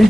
જો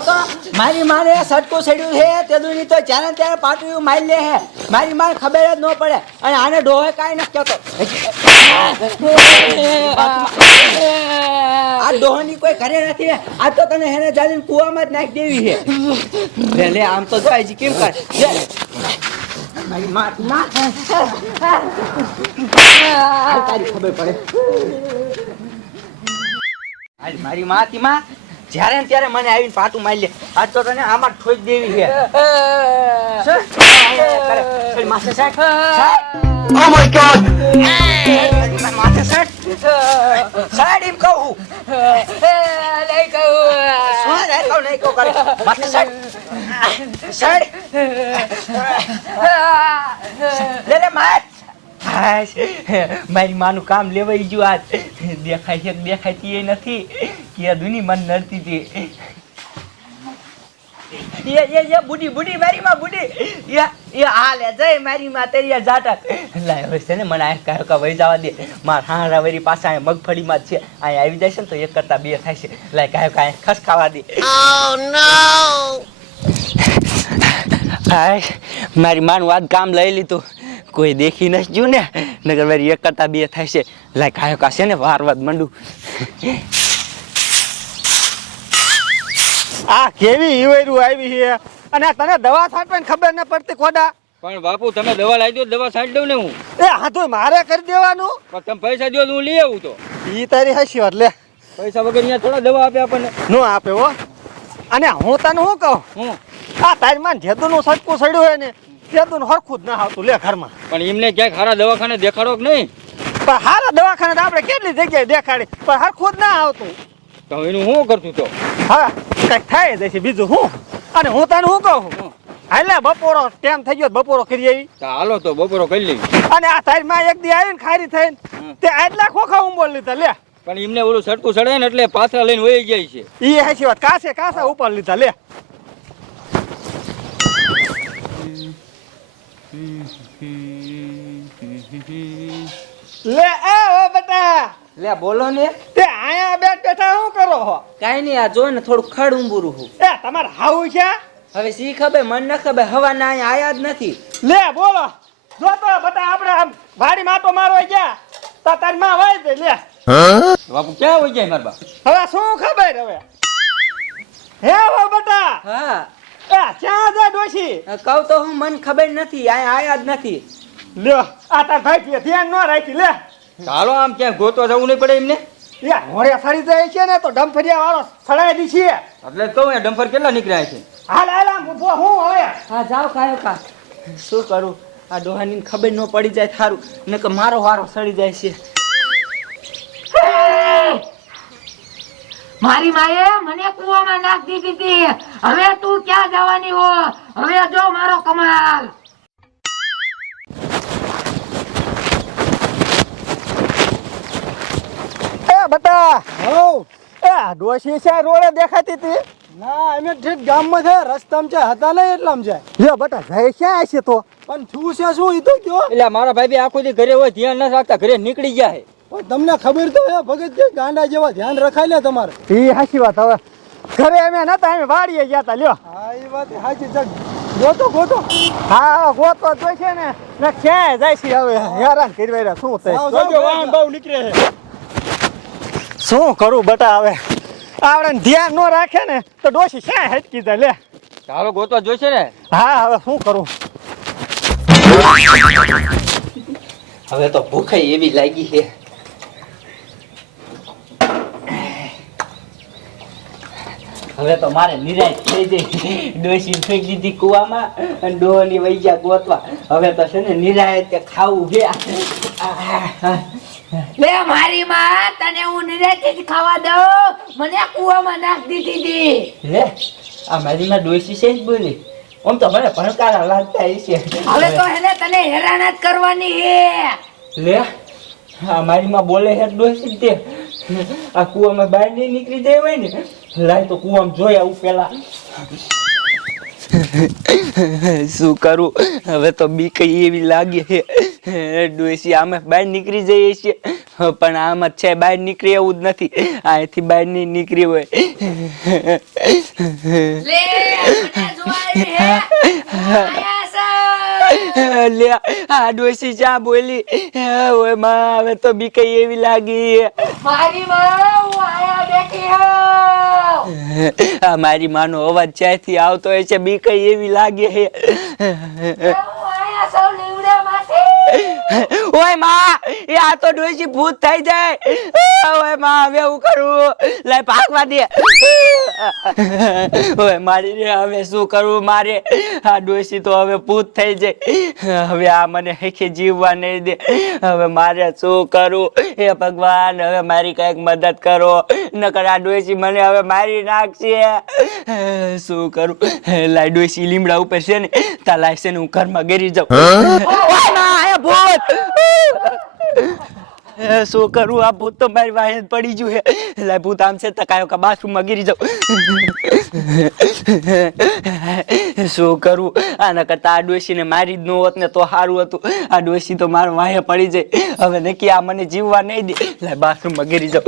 તો મારી માને સટકો સડ્યું છે તે દુની તો જ્યારે ત્યારે પાટું મારી લે હે મારી માને ખબર જ ન પડે અને આને ડોહે કાંઈ નથી કહેતો આ ડોહની કોઈ ઘરે નથી આ તો તને હેને જાલીને કૂવામાં જ નાખી દેવી છે લે આમ તો જો હજી કેમ કર મારી માં ના તારી ખબર પડે આજ મારી માતી માં જ્યારે ને ત્યારે મને આવીને પાટું મારી લે આજ તો તને આમાં ઠોક દેવી છે માથે સાહેબ ઓ માય ગોડ માથે સાહેબ સાહેબ એમ કહું નહીં કહું શું નહીં કહું કરે માથે સાહેબ સાહેબ લે માર મારી માનું કામ લેવાઈ ગયું આજ દેખાય છે દેખાતી એ નથી કે દુની મન નડતી હતી ये बूढ़ी बूढ़ी मारी मां बूढ़ी ये हाल है जय मारी मां तेरी जाटक લાય હવે છે ને મને આ કાયો કા વઈ જવા દે માર હારા વેરી પાસે આ મગફળી માં છે આ આવી જાય છે ને તો એક કરતા બે થાય છે લાય કાયો કા ખસ ખાવા દે ઓ નો હાય મારી માનું આજ કામ લઈ લીધું કોઈ દેખી ન જ્યું ને નગર વેરી એક કરતા બે થાય છે લાય કાયો કા છે ને વારવાદ મંડું આ કેવી ઈવેરું આવી છે અને તને દવા છાંટવાની ખબર ન પડતી કોડા પણ બાપુ તમે દવા લાવી દો દવા છાંટી દઉં ને હું એ હા તો મારે કરી દેવાનું પણ તમે પૈસા દો હું લઈ આવું તો ઈ તારી હસી વાત લે પૈસા વગર અહીંયા થોડા દવા આપે આપણને નો આપે હો અને હું તને શું કહું હું આ તારી માં જેદુનું સટકું સડ્યું હોય ને તેદુનું હરખું જ ના આવતું લે ઘરમાં પણ એમને ક્યાંક હારા દવાખાને દેખાડો કે નહીં પણ હારા દવાખાને આપણે કેટલી જગ્યાએ દેખાડી પણ હરખું જ ના આવતું તો એનું શું કરતું તો હા કઈક થાય જશે બીજું હું અને હું તને શું કહું હાલે બપોરો ટાઈમ થઈ ગયો બપોરો કરી આવી તો હાલો તો બપોરો કરી લઈ અને આ તારી માં એક દી આવી ને ખારી થઈને તે આટલા ખોખા ઉંબોળ લીધા લે પણ એમને ઓલું સટકું સડે ને એટલે પાછા લઈને વહી જાય છે ઈ હાચી વાત કાસા ઉપર લીધા લે લે એ ઓ બેટા લે બોલો ને તે આયા બેઠા શું કરો હો કાઈ નહીં આ જો ને થોડું ખડ ઉંબુરું હું એ તમાર હાઉ છે હવે સી ખબર મન ન ખબર હવા ના આયા જ નથી લે બોલો જો તો બેટા આપણે આમ વાડી માટો મારવા ગયા તો તારી માં વાઈ દે લે બાપુ ક્યાં વહી જાય મારા બાપ હવે શું ખબર હવે હે હો બેટા હા એ ક્યાં જાય ડોશી કહું તો હું મન ખબર નથી આયા જ નથી લ્યો આ તાર ભાઈ ધ્યાન ન રાખી લે ચાલો આમ ક્યાં ગોતવા જવું નહીં પડે એમને એ હોરે સડી જાય છે ને તો ડમફરિયા વાળો સડાઈ દી છે એટલે કહું એ ડમ્ફર કેટલા નીકળ્યા છે હાલ હાલ આમ ઊભો હું હવે હા જાઓ કાયો કા શું કરું આ ડોહાની ખબર ન પડી જાય થારું ને કે મારો વારો સડી જાય છે મારી માએ મને કૂવામાં નાખી દીધી હવે તું ક્યાં જવાની હો હવે જો મારો કમાલ એ બટા હો એ ડોશી છે રોડે દેખાતી હતી ના અમે ઠીક ગામમાં છે રસ્તામાં છે હતા નહીં એટલામાં જાય લે બટા જાય ક્યાં છે તો પણ શું છે શું ઈ તો કયો એટલે મારા ભાઈ બી આખો દી ઘરે હોય ધ્યાન ન રાખતા ઘરે નીકળી ગયા હે પણ તમને ખબર તો હે ભગત કે ગાંડા જેવા ધ્યાન રખાય લે તમારે ઈ હાચી વાત હવે ઘરે અમે નતા અમે વાડીએ ગયા તા લ્યો હા ઈ વાત હાચી છે ગોતો હા ગોતો જોઈ છે ને ક્યાં જાય છે હવે હેરાન કરી રહ્યા શું થાય વાહન બહુ નીકળે છે શું કરું બટા હવે આવડે ધ્યાન ન રાખે ને તો ડોશી ક્યાં હટકી જાય લે ચાલો ગોતવા જોઈશે ને હા હવે શું કરું હવે તો ભૂખ એવી લાગી છે હવે તો મારે નિરાશ થઈ જઈ. ડોશી ફેંકી દીધી કુવામાં અને ડોહની વૈજા ગોતવા. હવે તો છે ને નિરાશ તે ખાવું છે. લે મારી માં તને હું નિરાતે જ ખાવા દઉં. મને કુવામાં નાખી દીધી હતી. લે આ મારી માં ડોશી છે જ બોલી. આમ તો મને ભણકારા લાગતા હશે. હવે તો એને તને હેરાન જ કરવાની છે. લે આ મારી માં બોલે હે ડોશી તે આ કુવામાં બહાર નહીં નીકળી જાય હોય ને લાય તો કુવામાં જોઈ આવું પેલા. શું કરું હવે તો બીક એવી લાગે છે. ડોશી આમાં બહાર નીકળી જઈએ છે પણ આમાં છે બહાર નીકળી એવું જ નથી. અહીંથી બહાર નહીં નીકળી હોય. લે મને જોવાય હે. આયા છે. લે આ ડોશી ચા બોલી. ઓય માં હવે તો બીક એવી લાગી. મારી માં હું આયા બેઠી હું. આ મારી માનો અવાજ ક્યાંથી આવતો હોય છે બીક એવી લાગે છે. હું આયા સૌ લીવડા માટે. ઓય માં એ આ તો ડોશી ભૂત થઈ જાય. ઓય માં હવે હું કરું? લાય ભાગવા દે. ઓય મારી રે હવે શું કરવું મારે? આ ડોશી તો હવે ભૂત થઈ જાય. હવે આ મને હેખે જીવવા નહીં દે. હવે મારે શું કરું? હે ભગવાન હવે મારી કઈક મદદ કરો નકર આ ડોશી મને હવે મારી નાખશે. શું કરું? લાય ડોશી લીમડા ઉપર છે ને તા લાય છે ને હું ઘરમાં ગરી જાઉં. ઓય માં એ ભૂત. શું કરું? આ ભૂત તો મારી વાહે પડી ગયું હે. લાય ભૂત આમ છે તકાયો કા બાથરૂમમાં ગીરી જાઉં. શું કરું? આના કરતા આ ડોશીને મારી જ ન હોત ને તો સારું હતું. આ ડોશી તો મારા વાહે પડી જાય. હવે નક્કી આ મને જીવવા નહીં દે. લાય બાથરૂમમાં ગીરી જાઉં.